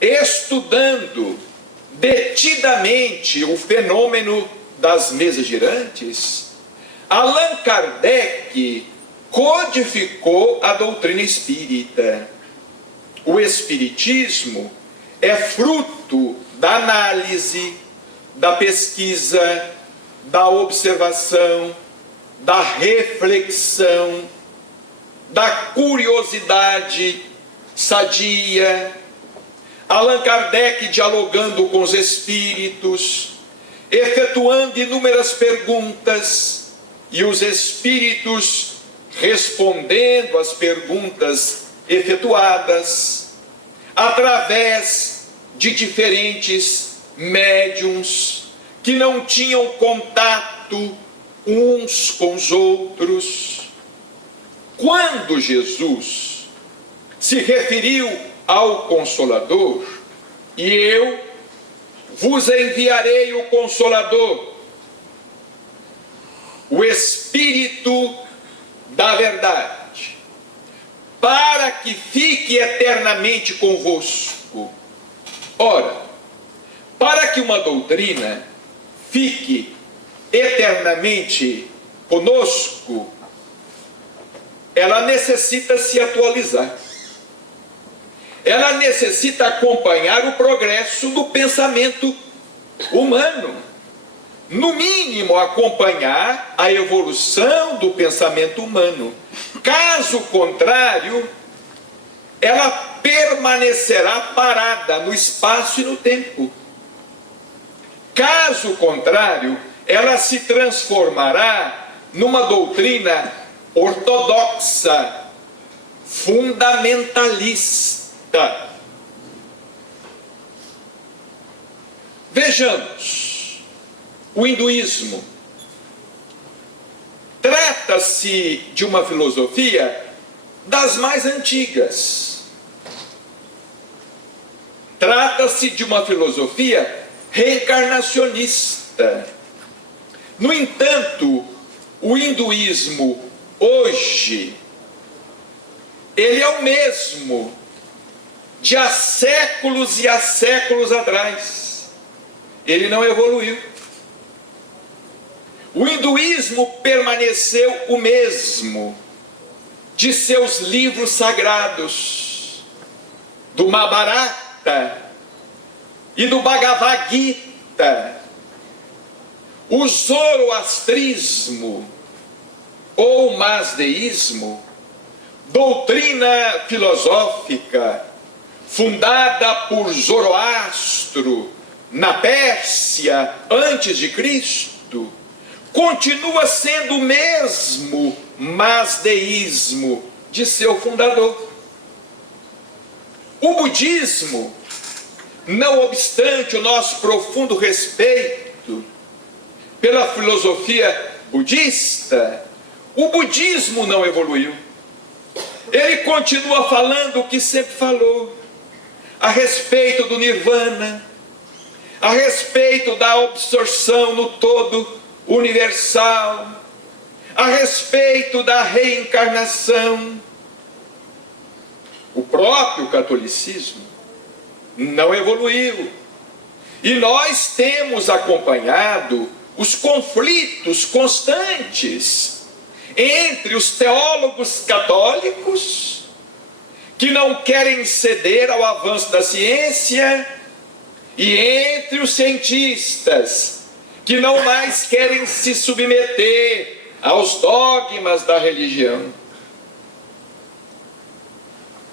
estudando detidamente o fenômeno das mesas girantes, Allan Kardec codificou a doutrina espírita. O espiritismo é fruto da análise, da pesquisa, da observação, da reflexão, da curiosidade sadia. Allan Kardec dialogando com os espíritos, efetuando inúmeras perguntas, e os espíritos respondendo às perguntas efetuadas, através de diferentes médiuns que não tinham contato uns com os outros. Quando Jesus se referiu ao Consolador, e eu vos enviarei o Consolador, o Espírito da verdade, para que fique eternamente convosco. Ora, para que uma doutrina fique eternamente conosco, ela necessita se atualizar. Ela necessita acompanhar o progresso do pensamento humano. No mínimo, acompanhar a evolução do pensamento humano. Caso contrário, ela permanecerá parada no espaço e no tempo. Caso contrário, ela se transformará numa doutrina ortodoxa, fundamentalista. Vejamos, o hinduísmo trata-se de uma filosofia das mais antigas. Trata-se de uma filosofia reencarnacionista. No entanto, o hinduísmo hoje, ele é o mesmo de há séculos e há séculos atrás. Ele não evoluiu. O hinduísmo permaneceu o mesmo de seus livros sagrados, do Mahabharata e do Bhagavad Gita. O zoroastrismo ou mazdeísmo, doutrina filosófica fundada por Zoroastro na Pérsia antes de Cristo, continua sendo o mesmo mazdeísmo de seu fundador. O budismo, não obstante o nosso profundo respeito pela filosofia budista, o budismo não evoluiu. Ele continua falando o que sempre falou, a respeito do nirvana, a respeito da absorção no todo universal, a respeito da reencarnação. O próprio catolicismo não evoluiu. E nós temos acompanhado os conflitos constantes entre os teólogos católicos, que não querem ceder ao avanço da ciência, e entre os cientistas, que não mais querem se submeter aos dogmas da religião.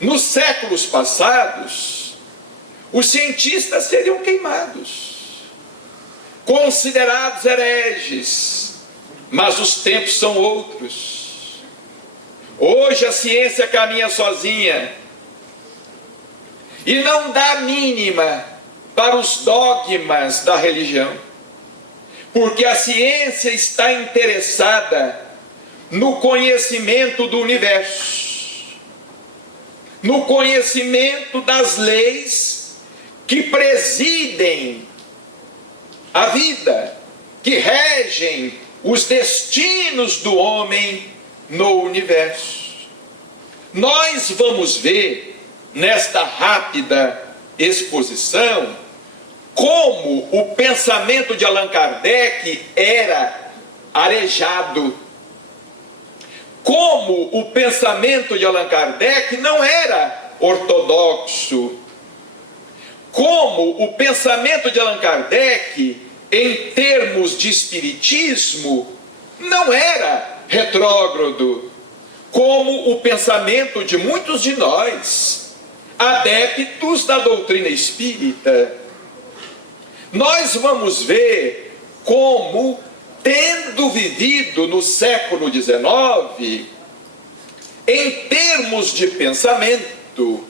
Nos séculos passados, os cientistas seriam queimados, considerados hereges, mas os tempos são outros. Hoje a ciência caminha sozinha e não dá mínima para os dogmas da religião, porque a ciência está interessada no conhecimento do universo, no conhecimento das leis que presidem a vida, que regem os destinos do homem no universo. Nós vamos ver nesta rápida exposição como o pensamento de Allan Kardec era arejado, como o pensamento de Allan Kardec não era ortodoxo, como o pensamento de Allan Kardec, em termos de espiritismo, não era retrógrado, como o pensamento de muitos de nós, adeptos da doutrina espírita. Nós vamos ver como, tendo vivido no século XIX, em termos de pensamento,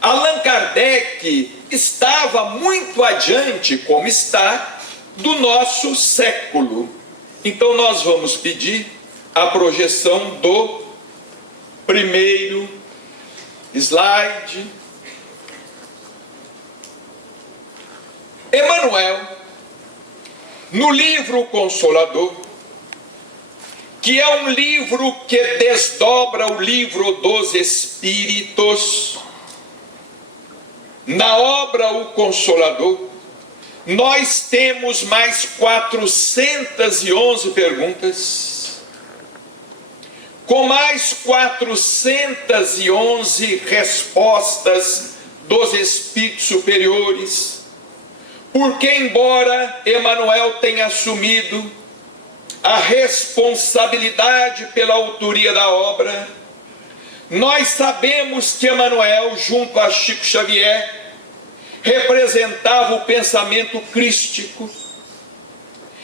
Allan Kardec estava muito adiante, como está, do nosso século. Então nós vamos pedir a projeção do primeiro slide. Emmanuel, no livro Consolador, que é um livro que desdobra o livro dos Espíritos, na obra O Consolador, nós temos mais 411 perguntas, com mais 411 respostas dos Espíritos superiores, porque embora Emmanuel tenha assumido a responsabilidade pela autoria da obra, nós sabemos que Emmanuel, junto a Chico Xavier, representava o pensamento crístico,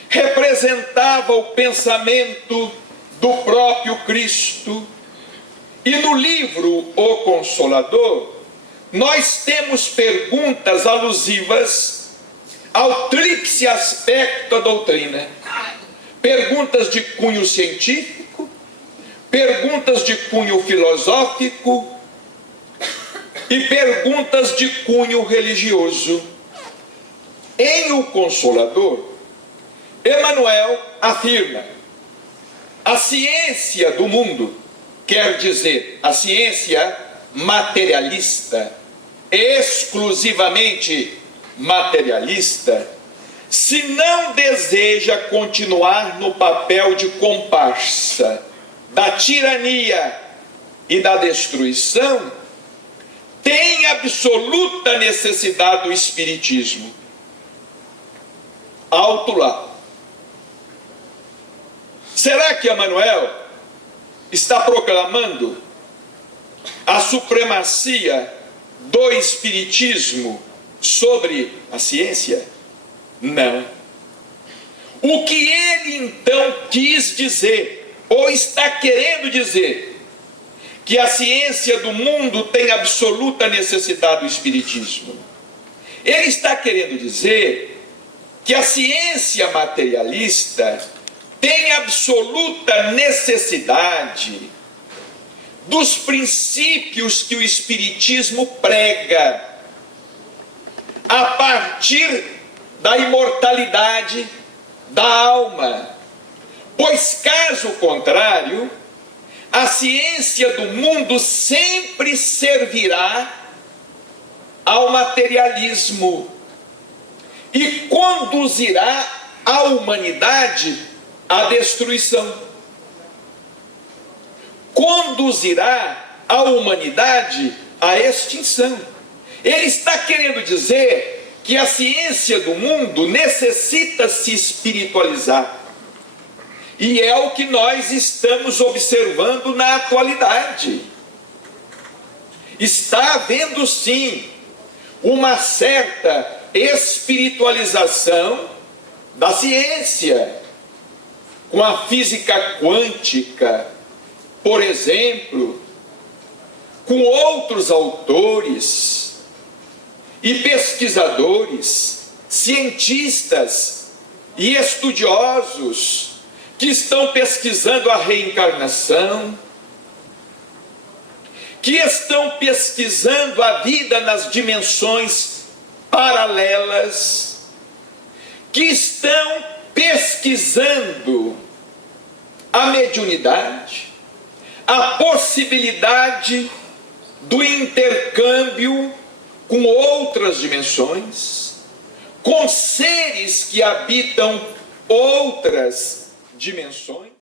representava o pensamento do próprio Cristo. E no livro O Consolador, nós temos perguntas alusivas ao tríplice aspecto da doutrina. Perguntas de cunho científico, perguntas de cunho filosófico e perguntas de cunho religioso. Em O Consolador, Emmanuel afirma: a ciência do mundo, quer dizer, a ciência materialista, exclusivamente materialista, se não deseja continuar no papel de comparsa da tirania e da destruição, tem absoluta necessidade do espiritismo. Alto lá. Será que Emmanuel está proclamando a supremacia do espiritismo sobre a ciência? Não. O que ele então quis dizer, ou está querendo dizer, que a ciência do mundo tem absoluta necessidade do espiritismo. Ele está querendo dizer que a ciência materialista tem absoluta necessidade dos princípios que o espiritismo prega, a partir da imortalidade da alma, pois caso contrário, a ciência do mundo sempre servirá ao materialismo e conduzirá a humanidade à destruição. Conduzirá a humanidade à extinção. Ele está querendo dizer que a ciência do mundo necessita se espiritualizar. E é o que nós estamos observando na atualidade. Está havendo sim uma certa espiritualização da ciência, com a física quântica, por exemplo, com outros autores e pesquisadores, cientistas e estudiosos que estão pesquisando a reencarnação, que estão pesquisando a vida nas dimensões paralelas, que estão pesquisando a mediunidade, a possibilidade do intercâmbio com outras dimensões, com seres que habitam outras dimensões.